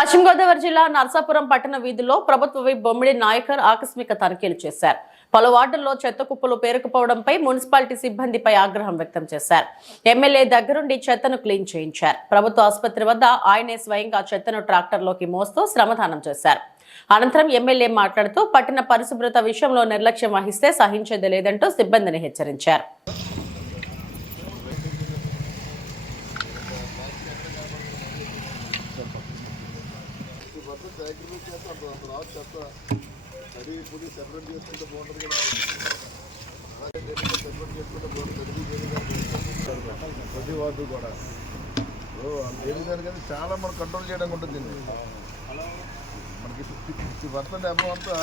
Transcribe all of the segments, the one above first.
పశ్చిమ గోదావరి జిల్లా నర్సాపురం పట్టణ వీధుల్లో ప్రభుత్వ విప్ బొమ్మిడి నాయకర్ ఆకస్మిక తనిఖీలు చేశారు. పలు వార్డుల్లో చెత్త కుప్పలు పేరుకుపోవడంపై మున్సిపాలిటీ సిబ్బందిపై ఆగ్రహం వ్యక్తం చేశారు. ఎమ్మెల్యే దగ్గరుండి చెత్తను క్లీన్ చేయించారు. ప్రభుత్వ ఆసుపత్రి వద్ద ఆయనే స్వయంగా చెత్తను ట్రాక్టర్లోకి మోస్తూ శ్రమదానం చేశారు. అనంతరం ఎమ్మెల్యే మాట్లాడుతూ పట్టణ పరిశుభ్రత విషయంలో నిర్లక్ష్యం వహిస్తే సహించేది లేదంటూ సిబ్బందిని హెచ్చరించారు. ప్రతి వార్డు కూడా దానికైతే చాలా మనం కంట్రోల్ చేయడానికి ఉంటుంది. మనకి 50% అబౌవ్ అంతా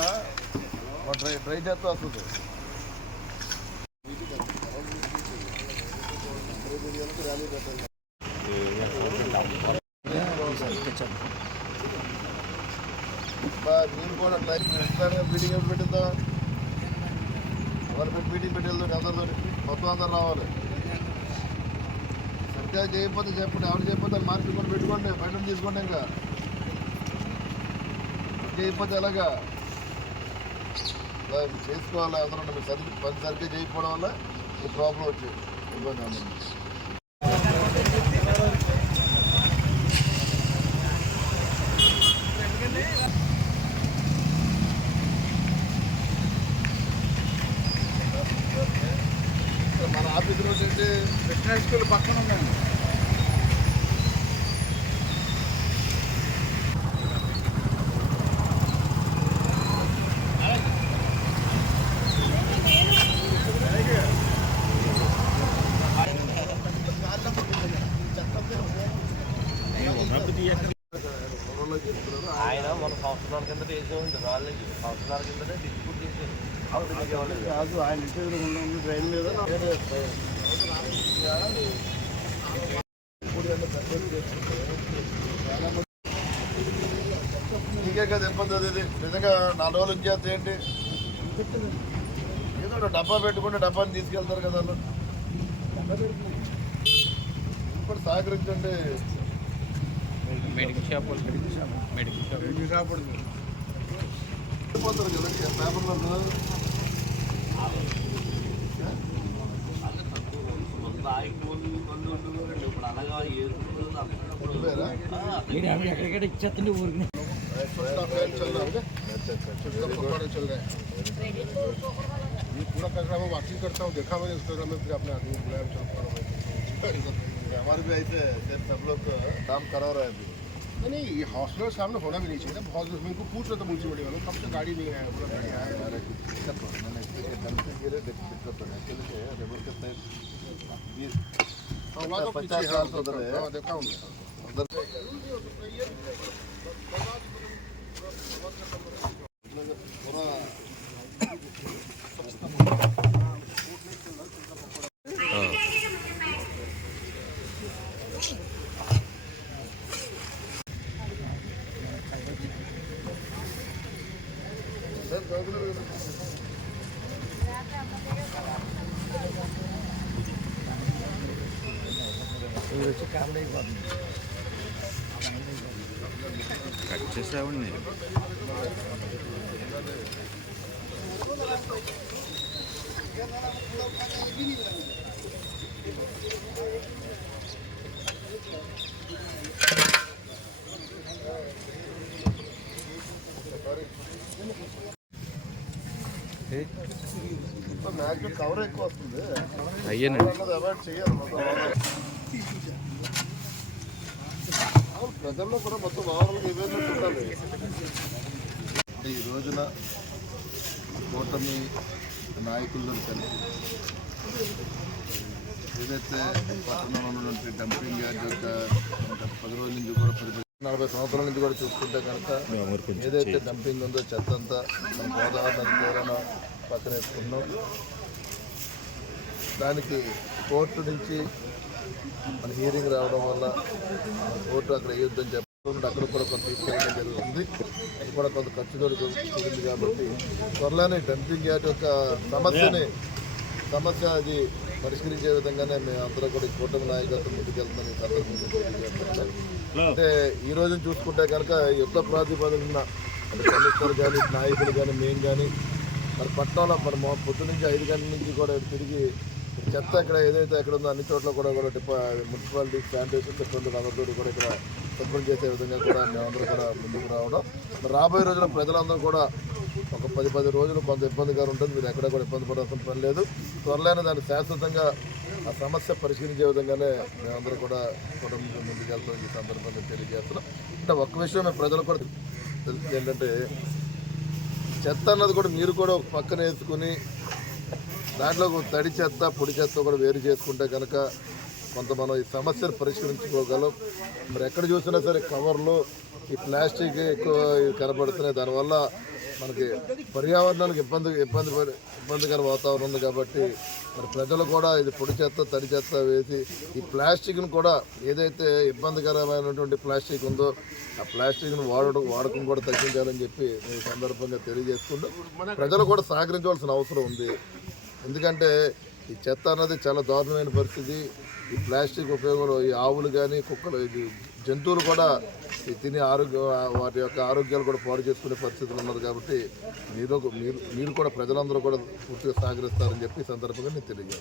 డ్రై చేస్తూ వస్తుంది. ర్యాలీ పెట్టాలి. మీరు కూడా మీటింగ్ ఎప్పుడు పెట్టిద్దాం, వాళ్ళు మీటింగ్ పెట్టి వెళ్తాం. అందరితో మొత్తం అందరు రావాలి. సరిగ్గా చేయకపోతే చెప్పండి, ఎవరు చేయకపోతే మార్కెట్ కూడా పెట్టుకోండి, బయట తీసుకోండి. ఇంకా చేయకపోతే ఎలాగా చేసుకోవాలి. అందరూ మీరు పని సరిగ్గా చేయకపోవడం వల్ల ఈ ప్రాబ్లం వచ్చేది, ఇబ్బంది ఉంది. మన ఆఫీస్ రోడ్ అంటే కృష్ణా స్కూల్ పక్కన ఉన్నాను. ఆయన మన సంవత్సరాల కింద వేసే ఉంటుంది. వాళ్ళకి సంవత్సరాల కిందనే డిస్ట్రిబ్యూట్ చేసేది. కాదు ఆయన ట్రైన్ మీద నీకే కదా ఇబ్బంది. అది నిజంగా 4 రోజులు ఉంచేస్తే ఏంటి, ఏదో డబ్బా పెట్టుకుంటే డబ్బాని తీసుకెళ్తారు కదా వాళ్ళు. ఇప్పుడు సహకరించండి. మెడికల్ షాప్ పోతారు కదా పేపర్లో. ఎక్కడికక్కడ ఇచ్చేస్తుంటే ఊరికి पूरा कचरा मैं वाकिंग करता हूँ, देखा मैंने इंस्टाग्राम में, फिर अपने आदमी बुलाया, हमारे भी ऐसे सब लोग काम करा रहे हैं अभी। नहीं ये हॉस्टल सामने होना भी नहीं चाहिए ना। बहुत मेरे को पूछ रहा था म्यूनसिपलिटी वालों, कब से गाड़ी नहीं आया, पूरा गाड़ी आया। अरे दिक्कत हो रहा है, देखा हूँ కట్ చేసావండి. మ్యాక్సిమం కవర్ ఎక్కువ వస్తుంది. అయ్యానండి అవాయిడ్ చేయాలి. ప్రజల్లో కూడా మొత్తం మామూలుగా అవేర్నెస్ ఉండాలి. అంటే ఈ రోజున కూటమి నాయకులు దొరికారు. ఏదైతే పట్టణంలో ఉన్నటువంటి డంపింగ్ యార్డ్ యొక్క 10 రోజుల నుంచి కూడా 40 సంవత్సరాల నుంచి కూడా చూసుకుంటే కనుక ఏదైతే డంపింగ్ ఉందో చెత్త అంతా మన గోదావరి నది తీరాన పక్కన వేసుకుంటున్నాం. దానికి కోర్టు నుంచి మన హీరింగ్ రావడం వల్ల కోర్టు అక్కడ వేయొద్దని చెప్పి అక్కడ కూడా కొంత తీసుకెళ్ళడం జరుగుతుంది. అది కూడా కొంత ఖర్చుతో కూడింది. కాబట్టి త్వరలోనే డంపింగ్ యార్డ్ యొక్క సమస్య అది పరిష్కరించే విధంగానే మేము అందరం కూడా ఈ కూటమి నాయకత్వం ముందుకెళ్తున్నాం. ఈ సందర్భంగా తెలియజేస్తున్నాను. అంటే ఈ రోజున చూసుకుంటే కనుక యుద్ధ ప్రాతిపదికన అంటే కమిషనర్ కానీ నాయకులు కానీ మేము కానీ మరి పట్టణంలో మరి పొద్దు నుంచి 5 గంటల నుంచి కూడా తిరిగి చెత్త ఇక్కడ ఏదైతే ఎక్కడ ఉందో అన్ని చోట్ల కూడా మున్సిపాలిటీ శానిటేషన్ సిబ్బందులు అందరితో కూడా ఇక్కడ శుభ్రం చేసే విధంగా కూడా మేమందరూ కూడా ముందుకు రావడం. మరి రాబోయే రోజుల్లో ప్రజలందరూ కూడా ఒక 10 రోజులు కొంత ఇబ్బందిగా ఉంటుంది. మీరు ఎక్కడ కూడా ఇబ్బంది పడాల్సిన పని లేదు. త్వరలోనే దాన్ని శాశ్వతంగా ఆ సమస్య పరిష్కరించే విధంగానే మేమందరూ కూడా కుటుంబం ముందుకెళ్తాం. ఈ సందర్భంగా తెలియజేస్తున్నాం. అంటే ఒక్క విషయం మేము ప్రజలు కూడా తెలిసింది ఏంటంటే చెత్త అన్నది కూడా మీరు కూడా ఒక పక్కన వేసుకుని దాంట్లో తడి చెత్త పొడి చెత్త కూడా వేరు చేసుకుంటే కనుక కొంత మనం ఈ సమస్యను పరిష్కరించుకోగలం. మరి ఎక్కడ చూసినా సరే కవర్లు ఈ ప్లాస్టిక్ ఎక్కువ కనబడుతున్నాయి. దానివల్ల మనకి పర్యావరణానికి ఇబ్బందికర వాతావరణం ఉంది. కాబట్టి మరి ప్రజలు కూడా ఇది పొడి చెత్త తడి చెత్త వేసి ఈ ప్లాస్టిక్ను కూడా ఏదైతే ఇబ్బందికరమైనటువంటి ప్లాస్టిక్ ఉందో ఆ ప్లాస్టిక్ను వాడకం కూడా తగ్గించాలని చెప్పి ఈ సందర్భంగా తెలియజేసుకుంటూ ప్రజలు కూడా సహకరించవలసిన అవసరం ఉంది. ఎందుకంటే ఈ చెత్త అన్నది చాలా దారుణమైన పరిస్థితి. ఈ ప్లాస్టిక్ ఉపయోగంలో ఈ ఆవులు కానీ కుక్కలు జంతువులు కూడా తిని వాటి యొక్క ఆరోగ్యాలు కూడా పాడు చేసుకునే పరిస్థితులు ఉన్నారు. కాబట్టి మీరు కూడా ప్రజలందరూ కూడా పూర్తిగా సహకరిస్తారని చెప్పి ఈ సందర్భంగా నేను తెలియజేస్తాను.